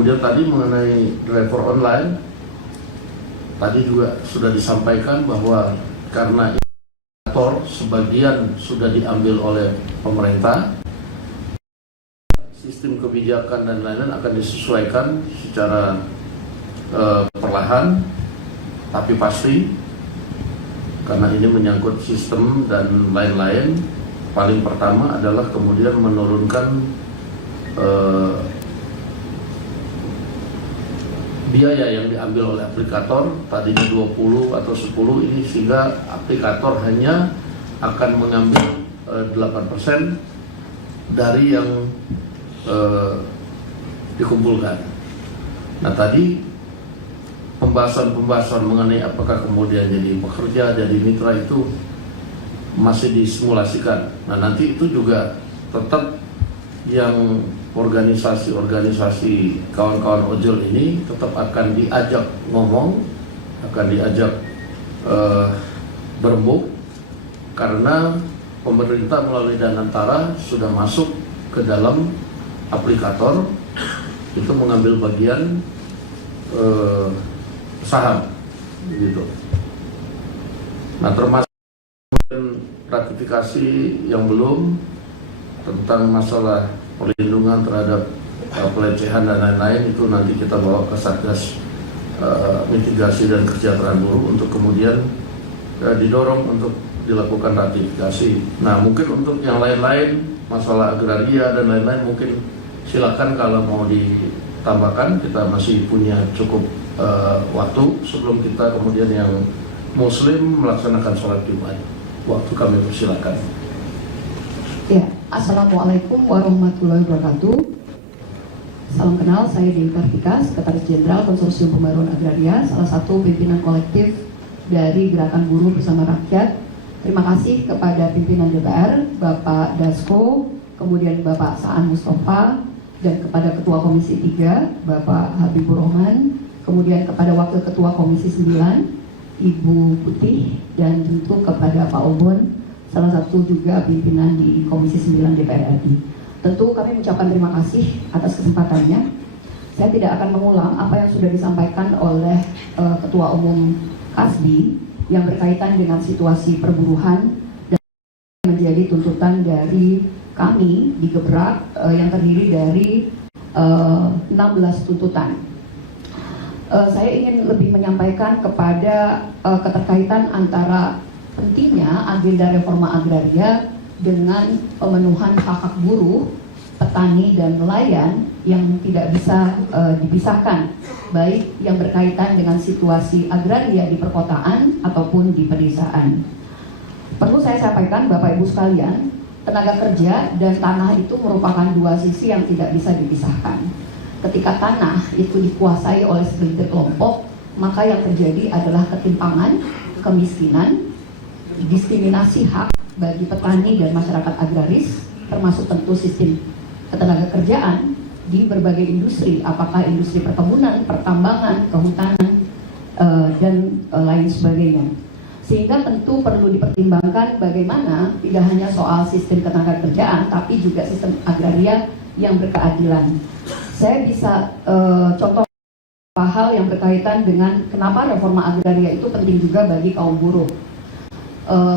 kemudian tadi mengenai driver online, tadi juga sudah disampaikan bahwa karena indikator sebagian sudah diambil oleh pemerintah, sistem kebijakan dan lain-lain akan disesuaikan secara perlahan tapi pasti, karena ini menyangkut sistem dan lain-lain. Paling pertama adalah kemudian menurunkan biaya yang diambil oleh aplikator, tadinya 20 atau 10 ini, sehingga aplikator hanya akan mengambil 8% dari yang dikumpulkan. Nah, tadi pembahasan mengenai apakah kemudian jadi pekerja, jadi mitra itu masih disimulasikan. Nah, nanti itu juga tetap yang organisasi kawan-kawan ojol ini tetap akan diajak ngomong, akan diajak berembuk, karena pemerintah melalui Danantara sudah masuk ke dalam aplikator, itu mengambil bagian saham gitu. Nah, termasuk ratifikasi yang belum tentang masalah perlindungan terhadap pelecehan dan lain-lain, itu nanti kita bawa ke Satgas mitigasi dan kesejahteraan buruh untuk kemudian didorong untuk dilakukan ratifikasi. Nah, mungkin untuk yang lain-lain, masalah agraria dan lain-lain, mungkin silakan kalau mau ditambahkan, kita masih punya cukup waktu sebelum kita kemudian yang Muslim melaksanakan sholat Jumat. Waktu kami persilakan. Ya, Assalamualaikum warahmatullahi wabarakatuh. Salam kenal, saya Dewi Kartika, Sekretaris Jenderal Konsorsium Pembaruan Agraria, salah satu pimpinan kolektif dari Gerakan Buruh Bersama Rakyat. Terima kasih kepada pimpinan DPR, Bapak Dasko, kemudian Bapak Saan Mustafa, dan kepada Ketua Komisi 3, Bapak Habibur Rahman, kemudian kepada Wakil Ketua Komisi 9, Ibu Putih, dan tentu kepada Pak Obon, salah satu juga pimpinan di Komisi 9 DPR RI. Tentu kami mengucapkan terima kasih atas kesempatannya. Saya tidak akan mengulang apa yang sudah disampaikan oleh Ketua Umum KASBI yang berkaitan dengan situasi perburuhan dan menjadi tuntutan dari kami di Gebrak yang terdiri dari 16 tuntutan. Saya ingin lebih menyampaikan kepada keterkaitan antara pentingnya agenda reforma agraria dengan pemenuhan hak-hak buruh, petani dan nelayan yang tidak bisa dipisahkan, baik yang berkaitan dengan situasi agraria di perkotaan ataupun di pedesaan. Perlu saya sampaikan Bapak Ibu sekalian, tenaga kerja dan tanah itu merupakan dua sisi yang tidak bisa dipisahkan. Ketika tanah itu dikuasai oleh segelintir kelompok, maka yang terjadi adalah ketimpangan, kemiskinan, diskriminasi hak bagi petani dan masyarakat agraris, termasuk tentu sistem ketenaga kerjaan di berbagai industri, apakah industri perkebunan, pertambangan, kehutanan, dan lain sebagainya. Sehingga tentu perlu dipertimbangkan bagaimana tidak hanya soal sistem ketenaga kerjaan, tapi juga sistem agraria yang berkeadilan. Saya bisa contoh hal yang berkaitan dengan kenapa reforma agraria itu penting juga bagi kaum buruh.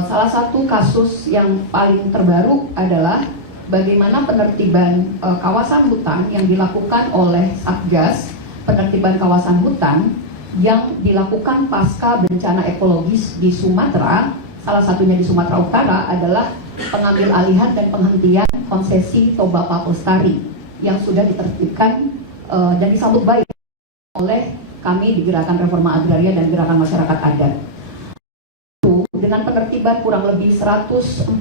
Salah satu kasus yang paling terbaru adalah bagaimana penertiban kawasan hutan yang dilakukan oleh Satgas penertiban kawasan hutan yang dilakukan pasca bencana ekologis di Sumatera, salah satunya di Sumatera Utara, adalah pengambil alihan dan penghentian konsesi Toba Pak Lestari yang sudah ditertibkan dan disambut baik oleh kami di Gerakan Reforma Agraria dan Gerakan Masyarakat Adat. Dengan penertiban kurang lebih 145.000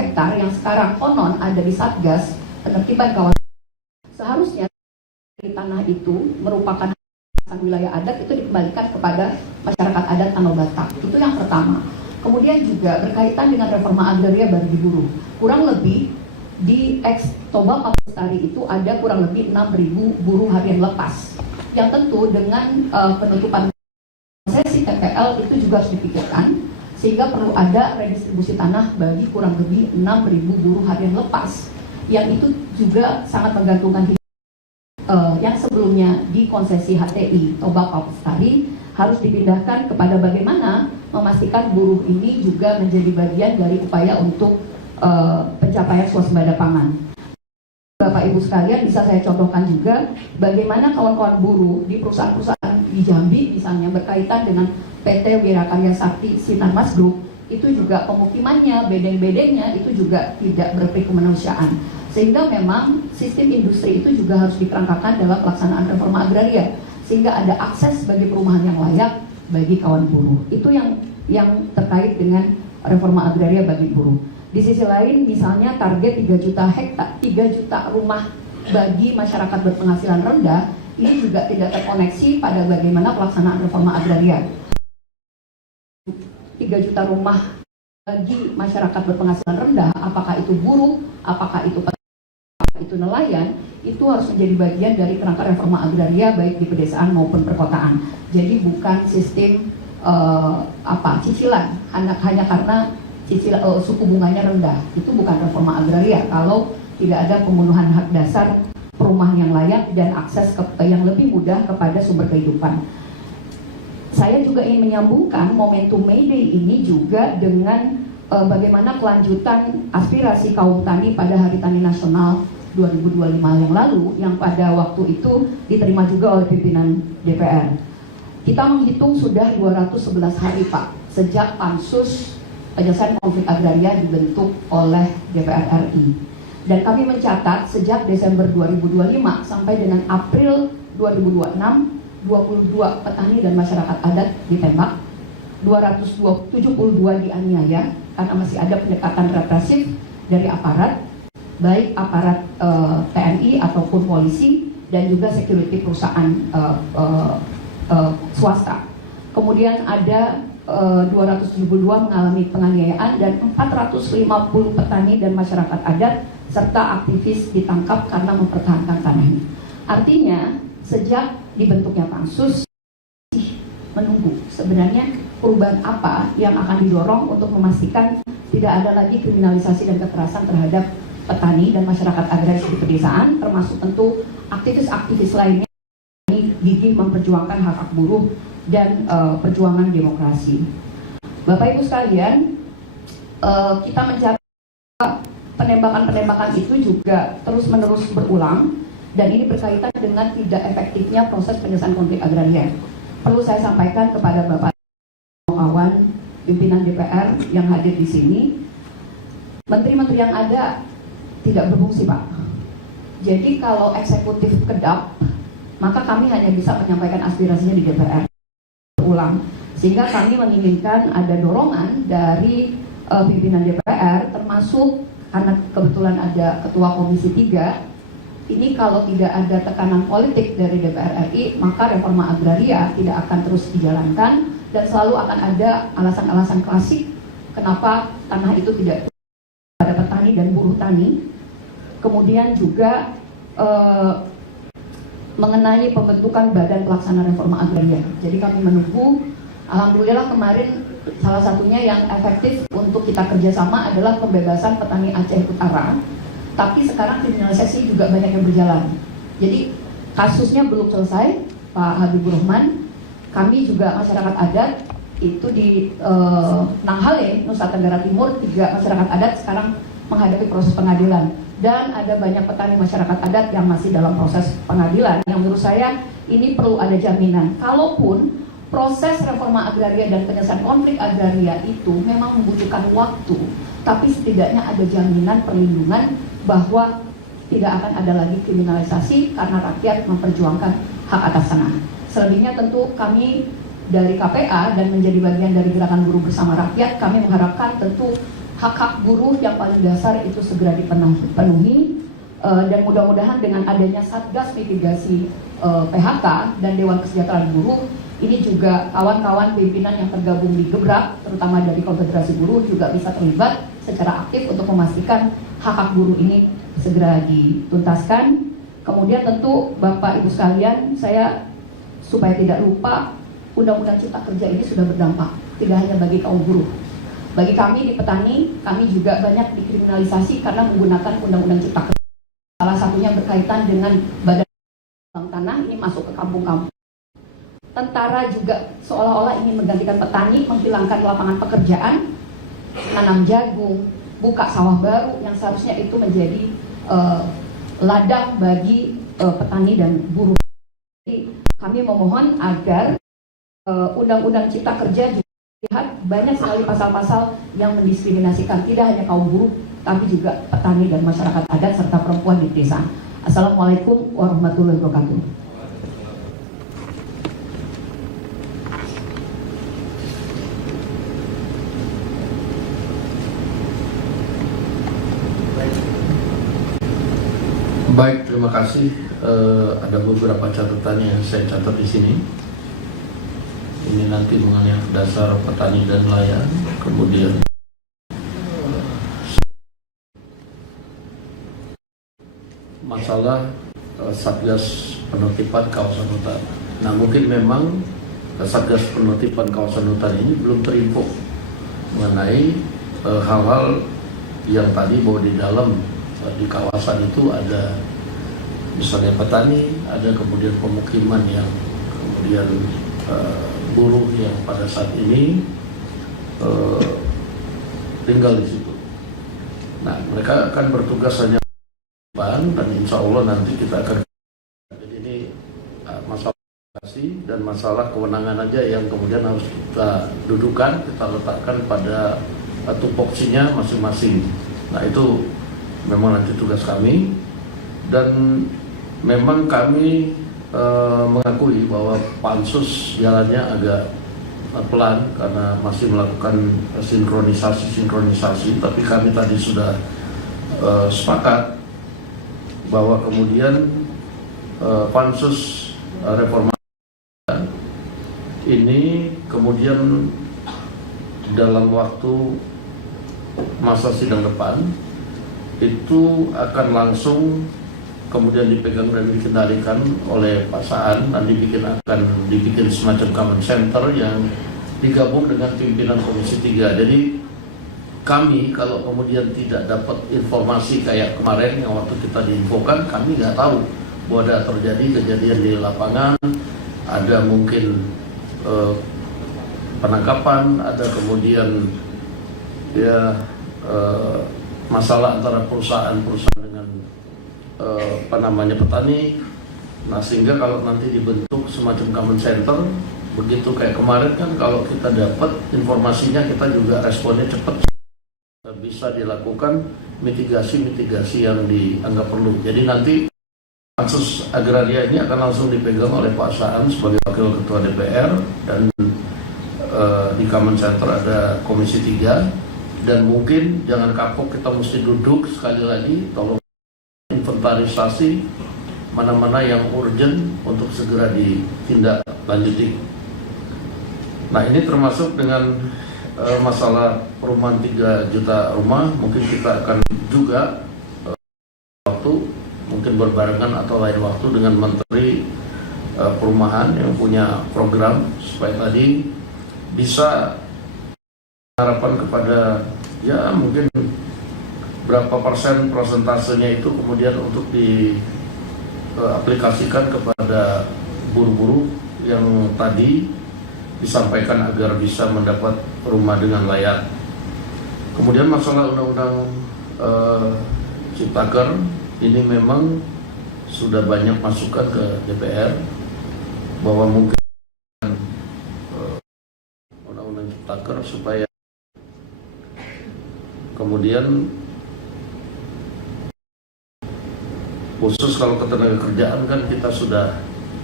hektar yang sekarang konon ada di Satgas penertiban kawasan, seharusnya di tanah itu merupakan wilayah adat, itu dikembalikan kepada masyarakat adat Tanah Batak. Itu yang pertama. Kemudian juga berkaitan dengan reforma agraria bagi buruh. Kurang lebih di Toba Pak Lestari itu ada kurang lebih 6.000 buruh harian lepas. Yang tentu dengan penutupan konsesi TPL itu juga harus dipikirkan, sehingga perlu ada redistribusi tanah bagi kurang lebih 6.000 buruh harian lepas, yang itu juga sangat menggantungkan hidup. yang sebelumnya di konsesi HTI Toba Papustari harus dipindahkan kepada bagaimana memastikan buruh ini juga menjadi bagian dari upaya untuk pencapaian swasembada pangan. Bapak Ibu sekalian, bisa saya contohkan juga bagaimana kawan-kawan buruh di perusahaan-perusahaan di Jambi misalnya berkaitan dengan PT Wirakarya Sakti Sinarmas Group, itu juga pemukimannya, bedeng-bedengnya itu juga tidak berperi kemanusiaan. Sehingga memang sistem industri itu juga harus diperangkatkan dalam pelaksanaan reforma agraria, sehingga ada akses bagi perumahan yang layak bagi kawan buruh. Itu yang terkait dengan reforma agraria bagi buruh. Di sisi lain, misalnya target 3 juta hektar, 3 juta rumah bagi masyarakat berpenghasilan rendah, ini juga tidak terkoneksi pada bagaimana pelaksanaan reforma agraria. 3 juta rumah bagi masyarakat berpenghasilan rendah, apakah itu buruh, apakah itu nelayan, itu harus menjadi bagian dari kerangka reforma agraria baik di pedesaan maupun perkotaan. Jadi bukan sistem cicilan hanya karena suku bunganya rendah. Itu bukan reforma agraria kalau tidak ada pemenuhan hak dasar perumahan yang layak dan akses yang lebih mudah kepada sumber kehidupan. Saya juga ingin menyambungkan momentum May Day ini juga dengan bagaimana kelanjutan aspirasi kaum tani pada Hari Tani Nasional 2025 yang lalu, yang pada waktu itu diterima juga oleh pimpinan DPR. Kita menghitung sudah 211 hari Pak, sejak Pansus Penyelesaian Konflik Agraria dibentuk oleh DPR RI. Dan kami mencatat sejak Desember 2025 sampai dengan April 2026, 22 petani dan masyarakat adat ditembak, 272 dianiaya karena masih ada pendekatan represif dari aparat, baik aparat TNI ataupun polisi dan juga security perusahaan swasta. Kemudian ada 272 mengalami penganiayaan dan 450 petani dan masyarakat adat serta aktivis ditangkap karena mempertahankan tanahnya. Artinya sejak dibentuknya Pansus menunggu sebenarnya perubahan apa yang akan didorong untuk memastikan tidak ada lagi kriminalisasi dan kekerasan terhadap petani dan masyarakat agraris di pedesaan, termasuk tentu aktivis-aktivis lainnya ini gigih memperjuangkan hak-hak buruh dan perjuangan demokrasi. Bapak Ibu sekalian, kita mencatat penembakan-penembakan itu juga terus-menerus berulang dan ini berkaitan dengan tidak efektifnya proses penyelesaian konflik agraria. Perlu saya sampaikan kepada Bapak kawan pimpinan DPR yang hadir di sini, menteri-menteri yang ada tidak berfungsi Pak. Jadi kalau eksekutif kedap, maka kami hanya bisa menyampaikan aspirasinya di DPR ulang, sehingga kami menginginkan ada dorongan dari pimpinan DPR, termasuk karena kebetulan ada ketua Komisi 3. Ini kalau tidak ada tekanan politik dari DPR RI, maka reforma agraria tidak akan terus dijalankan dan selalu akan ada alasan-alasan klasik kenapa tanah itu tidak pada petani dan buruh tani. Kemudian juga mengenai pembentukan Badan Pelaksana Reforma Agraria. Jadi kami menunggu, alhamdulillah kemarin salah satunya yang efektif untuk kita kerjasama adalah pembebasan petani Aceh Utara. Tapi sekarang kriminalisasi juga banyak yang berjalan. Jadi kasusnya belum selesai, Pak Habibur Rahman. Kami juga masyarakat adat itu di Nanghale, Nusa Tenggara Timur, 3 masyarakat adat sekarang menghadapi proses pengadilan. Dan ada banyak petani masyarakat adat yang masih dalam proses pengadilan. Yang menurut saya ini perlu ada jaminan. Kalaupun proses reforma agraria dan penyelesaian konflik agraria itu memang membutuhkan waktu, tapi setidaknya ada jaminan perlindungan bahwa tidak akan ada lagi kriminalisasi karena rakyat memperjuangkan hak atas tanah. Selebihnya tentu kami dari KPA dan menjadi bagian dari Gerakan Buruh Bersama Rakyat, kami mengharapkan tentu hak-hak buruh yang paling dasar itu segera dipenuhi, dan mudah-mudahan dengan adanya Satgas Mitigasi PHK dan Dewan Kesejahteraan Buruh, ini juga kawan-kawan pimpinan yang tergabung di Gebrak, terutama dari Konfederasi Buruh juga bisa terlibat secara aktif untuk memastikan hak-hak buruh ini segera dituntaskan. Kemudian tentu Bapak Ibu sekalian, saya supaya tidak lupa, Undang-Undang Cipta Kerja ini sudah berdampak, tidak hanya bagi kaum buruh. Bagi kami di petani, kami juga banyak dikriminalisasi karena menggunakan Undang-Undang Cipta Kerja. Salah satunya berkaitan dengan badan tanah ini masuk ke kampung-kampung. Tentara juga seolah-olah ingin menggantikan petani, menghilangkan lapangan pekerjaan, tanam jagung, buka sawah baru yang seharusnya itu menjadi ladang bagi petani dan buruh. Jadi kami memohon agar Undang-Undang Cipta Kerja juga lihat banyak sekali pasal-pasal yang mendiskriminasikan tidak hanya kaum buruh, tapi juga petani dan masyarakat adat serta perempuan di desa. Assalamualaikum warahmatullahi wabarakatuh. Baik, terima kasih. Ada beberapa catatan yang saya catat di sini. Ini nanti mengenai dasar petani dan nelayan, kemudian masalah Satgas Penertiban Kawasan Hutan. Nah, mungkin memang Satgas Penertiban Kawasan Hutan ini belum terinfo mengenai hal-hal yang tadi bahwa di dalam di kawasan itu ada misalnya petani, ada kemudian pemukiman yang kemudian buruh yang pada saat ini tinggal di situ. Nah, mereka akan bertugas hanya dan insya Allah nanti kita akan. Jadi ini masalah dan masalah kewenangan aja yang kemudian harus kita dudukan, kita letakkan pada tupoksinya masing-masing. Nah, itu memang nanti tugas kami, dan memang kami mengakui bahwa pansus jalannya agak pelan karena masih melakukan sinkronisasi, tapi kami tadi sudah sepakat bahwa kemudian pansus reformasi ini kemudian dalam waktu masa sidang depan itu akan langsung kemudian dipegang dan dikendalikan oleh Pak Saan. Nanti akan dibikin semacam command center yang digabung dengan pimpinan Komisi 3. Jadi kami kalau kemudian tidak dapat informasi kayak kemarin yang waktu kita diinfokan, kami nggak tahu bahwa ada terjadi kejadian di lapangan, ada mungkin penangkapan, ada kemudian ya masalah antara perusahaan-perusahaan dengan petani. Nah, sehingga kalau nanti dibentuk semacam command center, begitu kayak kemarin kan kalau kita dapat informasinya kita juga responnya cepat, bisa dilakukan mitigasi yang dianggap perlu. Jadi nanti pansus agraria ini akan langsung dipegang oleh Pak Saan sebagai Wakil Ketua DPR, dan di command center ada Komisi 3. Dan mungkin jangan kapok, kita mesti duduk sekali lagi, tolong inventarisasi mana-mana yang urgent untuk segera ditindaklanjuti. Nah, ini termasuk dengan masalah perumahan 3 juta rumah. Mungkin kita akan juga waktu mungkin berbarengan atau lain waktu dengan Menteri Perumahan yang punya program supaya tadi bisa harapan kepada ya mungkin berapa persen persentasenya itu kemudian untuk diaplikasikan kepada buruh-buruh yang tadi disampaikan agar bisa mendapat rumah dengan layak. Kemudian masalah undang-undang Ciptaker ini memang sudah banyak masukan ke DPR bahwa mungkin undang-undang Ciptaker supaya kemudian khusus kalau ketenaga kerjaan kan kita sudah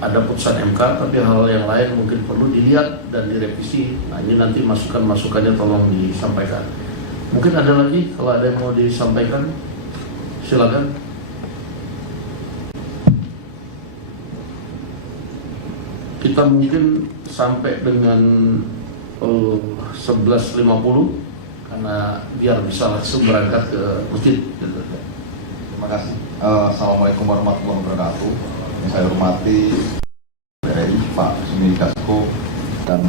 ada putusan MK, tapi hal yang lain mungkin perlu dilihat dan direvisi. Nah, ini nanti masukan-masukannya tolong disampaikan. Mungkin ada lagi, kalau ada yang mau disampaikan silakan. Kita mungkin sampai dengan 11.50 karena biar bisa langsung berangkat ke masjid. Terima kasih. Assalamualaikum warahmatullahi wabarakatuh. Yang saya hormati DPR Pak Sumi Dasko dan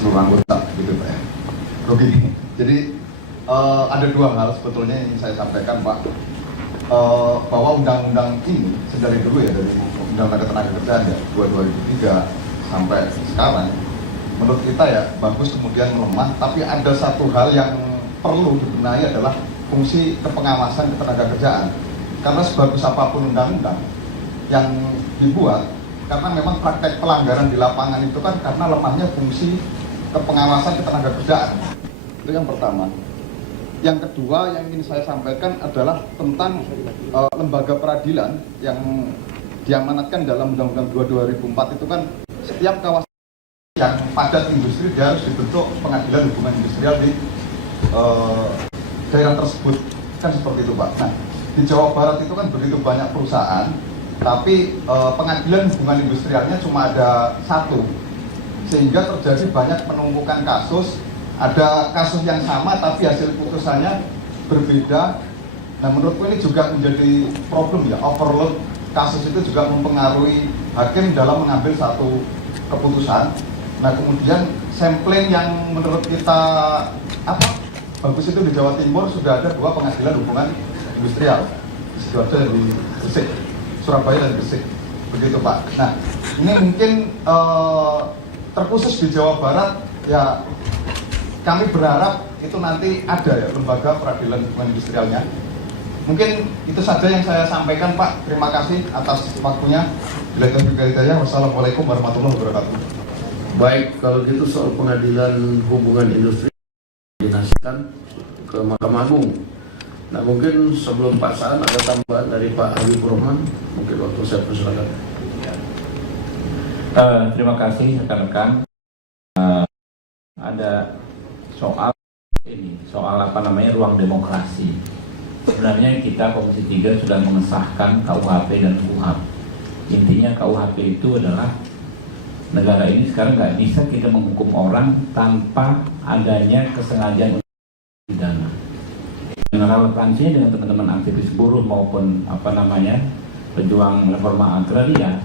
seluruh anggota gitu Pak ya. Jadi ada dua hal sebetulnya yang ingin saya sampaikan Pak. bahwa undang-undang ini dari dulu ya, dari Undang-Undang Ketenagakerjaan ya 2003 sampai sekarang, menurut kita ya bagus kemudian melemah, tapi ada satu hal yang perlu dibenahi adalah fungsi kepengawasan ketenagakerjaan. Karena sebagus apapun undang-undang yang dibuat, karena memang praktek pelanggaran di lapangan itu kan karena lemahnya fungsi kepengawasan ketenagakerjaan. Itu yang pertama. Yang kedua yang ingin saya sampaikan adalah tentang lembaga peradilan yang diamanatkan dalam Undang-Undang 2004 itu kan setiap kawasan yang padat industri dia harus dibentuk pengadilan hubungan industrial di daerah tersebut, kan seperti itu Pak. Nah, di Jawa Barat itu kan begitu banyak perusahaan, tapi pengadilan hubungan industrialnya cuma ada satu, sehingga terjadi banyak penumpukan kasus. Ada kasus yang sama tapi hasil putusannya berbeda. Nah, menurutku ini juga menjadi problem ya, overload kasus itu juga mempengaruhi hakim dalam mengambil satu keputusan. Nah, kemudian sampling yang menurut kita bagus itu di Jawa Timur sudah ada 2 pengadilan hubungan industrial, Sidoarjo dan di Gresik, Surabaya dan Gresik, begitu Pak. Nah, ini mungkin terkhusus di Jawa Barat ya, kami berharap itu nanti ada ya lembaga peradilan hubungan industrialnya. Mungkin itu saja yang saya sampaikan Pak. Terima kasih atas waktunya. Wassalamualaikum warahmatullahi wabarakatuh. Baik, kalau gitu soal pengadilan hubungan industri dinasikan ke Mahkamah Agung. Nah, mungkin sebelum Pak Saan ada tambahan dari Pak Habibur Rahman, mungkin waktu saya persilakan. Terima kasih rekan-rekan. Ada soal apa namanya ruang demokrasi. Sebenarnya kita Komisi 3 sudah mengesahkan KUHP dan KUHAP. Intinya KUHP itu adalah negara ini sekarang nggak bisa kita menghukum orang tanpa adanya kesengajaan untuk pidana. Relevansinya dengan teman-teman aktivis buruh maupun pejuang reforma agraria.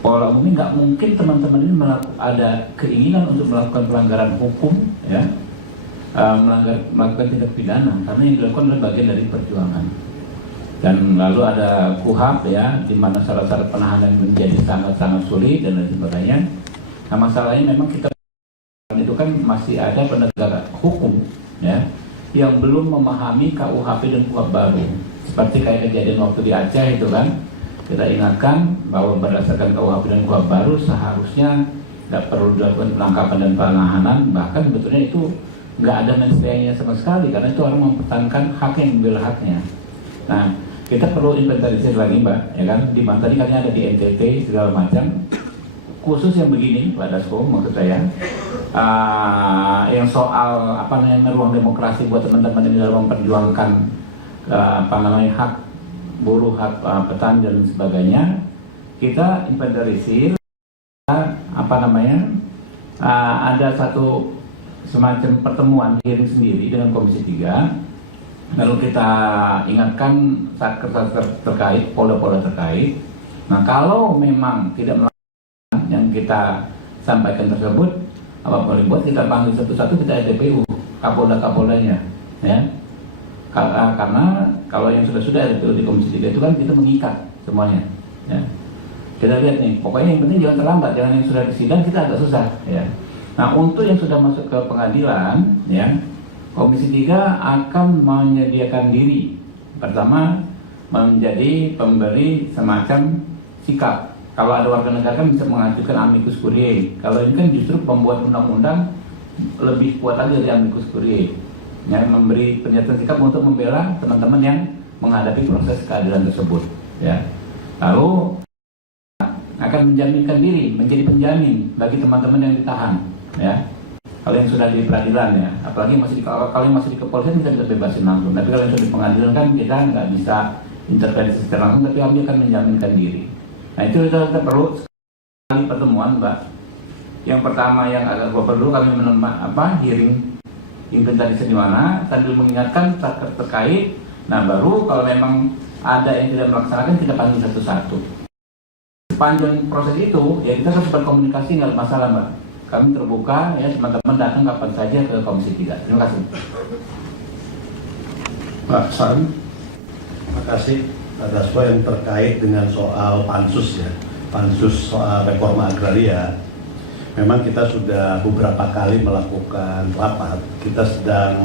Pola umumnya nggak mungkin teman-teman ini ada keinginan untuk melakukan pelanggaran hukum, ya, melakukan tindak pidana, karena yang dilakukan adalah bagian dari perjuangan. Dan lalu ada KUHAP ya, di mana syarat-syarat penahanan menjadi sangat-sangat sulit dan lain sebagainya. Nah, masalahnya memang kita itu kan masih ada penegak hukum ya yang belum memahami KUHP dan KUHAP baru. Seperti kayak kejadian waktu di Aceh itu kan. Kita ingatkan bahwa berdasarkan KUHP dan KUHP baru seharusnya tidak perlu dilakukan penangkapan dan penahanan, bahkan sebetulnya itu nggak ada mensreanya sama sekali karena itu orang mempertahankan hak yang membela haknya. Nah, kita perlu inventarisir lagi Mbak, ya kan? Di mana tadi katanya ada di NTT segala macam, khusus yang begini Pak Dasko maksud saya, yang soal ruang demokrasi buat teman-teman yang dalam memperjuangkan hak buruh, hak petani dan sebagainya, kita inventarisir ada satu semacam pertemuan hearing sendiri dengan Komisi 3, lalu kita ingatkan satker terkait, polda-polda terkait. Nah, kalau memang tidak melakukan yang kita sampaikan tersebut, apa boleh buat kita panggil satu-satu, kita RTPU Kapolda-Kapoldanya ya. Karena kalau yang sudah di Komisi 3 itu kan kita mengikat semuanya ya. Kita lihat nih, pokoknya yang penting jangan terlambat, jangan yang sudah di sidang kita agak susah ya. Nah, untuk yang sudah masuk ke pengadilan ya, Komisi 3 akan menyediakan diri pertama menjadi pemberi semacam sikap. Kalau ada warga negara kan bisa mengajukan amicus curiae. Kalau ini kan justru pembuat undang-undang lebih kuat lagi dari amicus curiae, yang memberi pernyataan sikap untuk membela teman-teman yang menghadapi proses keadilan tersebut ya. Lalu akan menjaminkan diri, menjadi penjamin bagi teman-teman yang ditahan ya. Kalau yang sudah di peradilan ya, apalagi kalau yang masih di kepolisian kita bisa bebasin langsung. Tapi kalau yang sudah di pengadilan kan kita nggak bisa intervensi secara langsung, tapi kami akan menjaminkan diri. Nah, itu kita perlu sekali pertemuan Mbak. Yang pertama yang agak perlu kami hearing inventarisir di mana sambil mengingatkan terkait. Nah, baru kalau memang ada yang tidak melaksanakan kita panggil satu-satu. Sepanjang proses itu ya kita harus berkomunikasi, nggak ada masalah Mbak. Kami terbuka ya, teman-teman datang kapan saja ke Komisi 3. Terima kasih. Pak San. kasih atas yang terkait dengan soal pansus ya, pansus soal reforma agraria. Memang kita sudah beberapa kali melakukan rapat. Kita sedang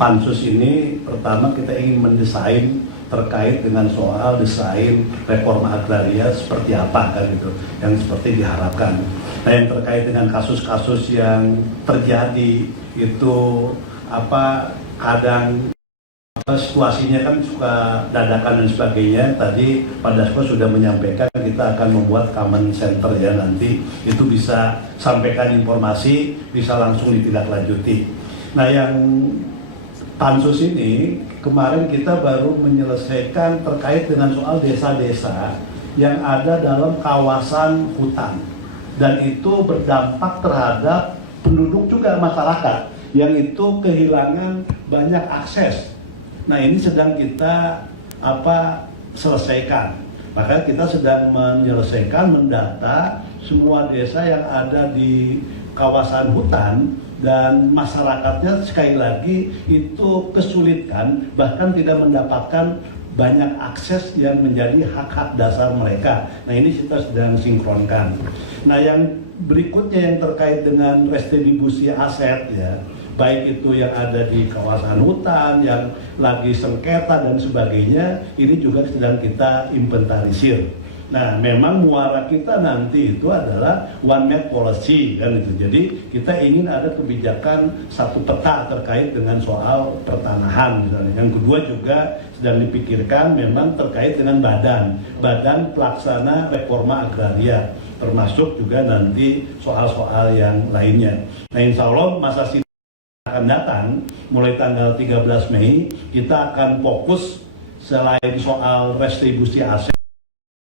pansus ini pertama kita ingin mendesain terkait dengan soal desain reforma agraria seperti apa kan gitu, yang seperti diharapkan. Nah, yang terkait dengan kasus-kasus yang terjadi itu kadang situasinya kan suka dadakan dan sebagainya. Tadi Pak Dasko sudah menyampaikan kita akan membuat common center ya, nanti itu bisa sampaikan informasi, bisa langsung ditindaklanjuti. Nah, yang pansus ini kemarin kita baru menyelesaikan terkait dengan soal desa-desa yang ada dalam kawasan hutan, dan itu berdampak terhadap penduduk juga masyarakat yang itu kehilangan banyak akses. Nah, ini sedang kita selesaikan. Maka kita sedang menyelesaikan, mendata semua desa yang ada di kawasan hutan, dan masyarakatnya sekali lagi itu kesulitan, bahkan tidak mendapatkan banyak akses yang menjadi hak-hak dasar mereka. Nah, ini kita sedang sinkronkan. Nah, yang berikutnya yang terkait dengan restitusi aset ya, baik itu yang ada di kawasan hutan, yang lagi sengketa dan sebagainya, ini juga sedang kita inventarisir. Nah, memang muara kita nanti itu adalah one map policy kan itu. Jadi kita ingin ada kebijakan satu peta terkait dengan soal pertanahan misalnya. Yang kedua juga sedang dipikirkan memang terkait dengan badan pelaksana reforma agraria, termasuk juga nanti soal-soal yang lainnya. Nah, insya Allah masa sidang akan datang mulai tanggal 13 Mei kita akan fokus selain soal restitusi aset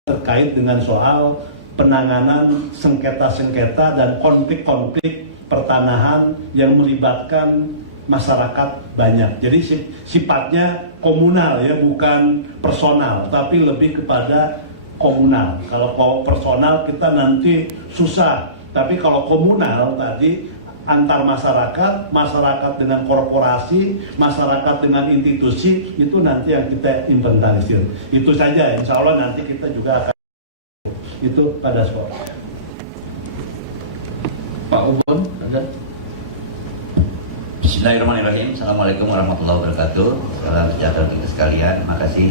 terkait dengan soal penanganan sengketa-sengketa dan konflik-konflik pertanahan yang melibatkan masyarakat banyak. Jadi sifatnya komunal ya, bukan personal, tapi lebih kepada komunal. Kalau personal kita nanti susah, tapi kalau komunal tadi antar masyarakat dengan korporasi, masyarakat dengan institusi, itu nanti yang kita inventarisir. Itu saja, insya Allah nanti kita juga akan itu pada sekolah. Pak Ubon, ada? Bismillahirrahmanirrahim. Assalamualaikum warahmatullahi wabarakatuh. Salam sejahtera untuk kita sekalian. Terima kasih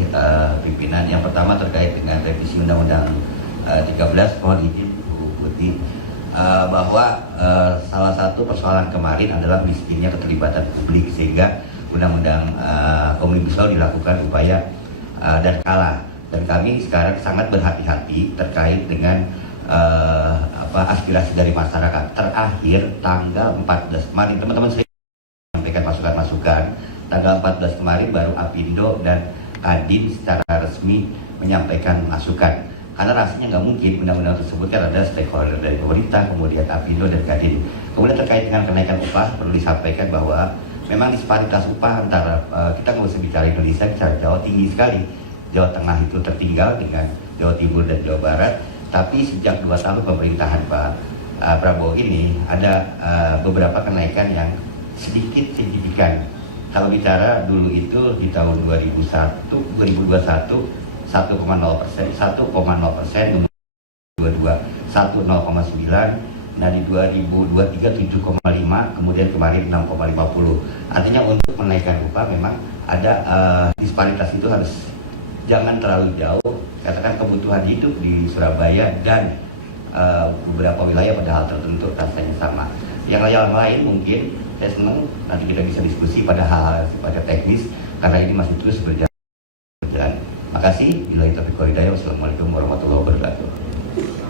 pimpinan. Yang pertama terkait dengan revisi Undang-Undang 13, mohon izin Bu Putih, bahwa salah satu persoalan kemarin adalah miskinnya keterlibatan publik, sehingga Undang-Undang Omnibus Law dilakukan upaya dan kalah. Dan kami sekarang sangat berhati-hati terkait dengan aspirasi dari masyarakat. Terakhir tanggal 14 kemarin, teman-teman saya menyampaikan masukan-masukan. Tanggal 14 kemarin baru Apindo dan Kadin secara resmi menyampaikan masukan. Karena rasanya nggak mungkin undang-undang tersebut kan ada stakeholder dari pemerintah, kemudian Apindo dan Kadin. Kemudian terkait dengan kenaikan upah, perlu disampaikan bahwa memang disparitas upah antara kita nggak usah bicara Indonesia, bicara Jawa tinggi sekali. Jawa Tengah itu tertinggal dengan Jawa Timur dan Jawa Barat. Tapi sejak 2 tahun pemerintahan Pak Prabowo ini ada beberapa kenaikan yang sedikit signifikan. Kalau bicara dulu itu di tahun 2021 1,0%, 1,0%, 2022 1,09%, nah di 2023 7,5%, kemudian kemarin 6,50%. Artinya untuk menaikkan upah memang ada disparitas itu harus jangan terlalu jauh. Katakan kebutuhan hidup di Surabaya dan beberapa wilayah pada hal tertentu rasanya sama. Yang lain mungkin saya senang nanti kita bisa diskusi pada hal-hal sifatnya teknis karena ini masih terus berjalan. Terima kasih. Billahi taufiq wal hidayah. Wassalamualaikum warahmatullahi wabarakatuh.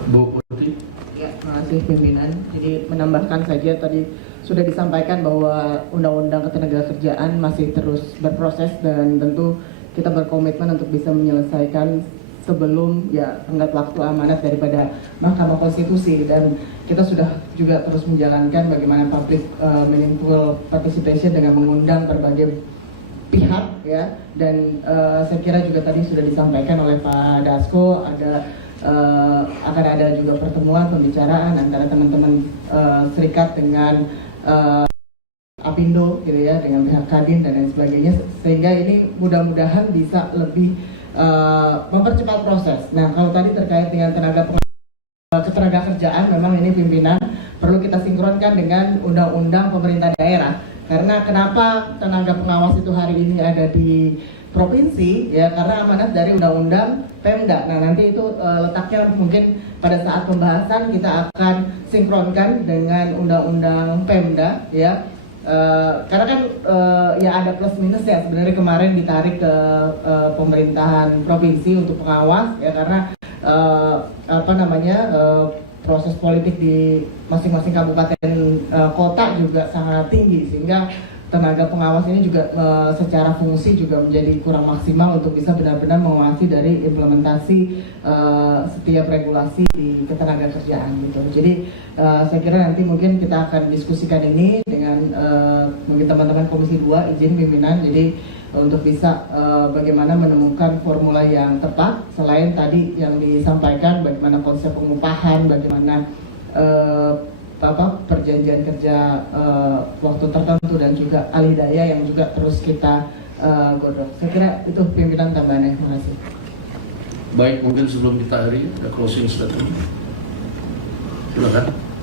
Bu Putih. Ya, terima kasih pimpinan. Jadi menambahkan saja tadi sudah disampaikan bahwa Undang-Undang Ketenagakerjaan masih terus berproses dan tentu kita berkomitmen untuk bisa menyelesaikan sebelum tenggat waktu amanat daripada Mahkamah Konstitusi, dan kita sudah juga terus menjalankan bagaimana public meaningful participation dengan mengundang berbagai pihak ya, dan saya kira juga tadi sudah disampaikan oleh Pak Dasko akan ada juga pertemuan pembicaraan antara teman-teman serikat dengan Apindo gitu ya, dengan pihak Kadin dan lain sebagainya, sehingga ini mudah-mudahan bisa lebih mempercepat proses. Nah, kalau tadi terkait dengan ketenaga kerjaan, memang ini pimpinan perlu kita sinkronkan dengan undang-undang pemerintah daerah. Karena kenapa tenaga pengawas itu hari ini ada di provinsi, ya karena amanat dari undang-undang Pemda. Nah, nanti itu letaknya mungkin pada saat pembahasan kita akan sinkronkan dengan undang-undang Pemda, ya. Karena kan ya ada plus minus ya, sebenarnya kemarin ditarik ke pemerintahan provinsi untuk pengawas ya, karena proses politik di masing-masing kabupaten kota juga sangat tinggi, sehingga tenaga pengawas ini juga secara fungsi juga menjadi kurang maksimal untuk bisa benar-benar mengawasi dari implementasi setiap regulasi di ketenagakerjaan gitu. Jadi saya kira nanti mungkin kita akan diskusikan ini dengan mungkin teman-teman Komisi 2, izin pimpinan, jadi untuk bisa bagaimana menemukan formula yang tepat, selain tadi yang disampaikan bagaimana konsep pengupahan, bagaimana perjanjian kerja waktu tertentu, dan juga alih daya yang juga terus kita godok. Saya kira itu pimpinan tambahannya. Terima kasih. Baik, mungkin sebelum kita akhiri, ada closing statement. Silakan.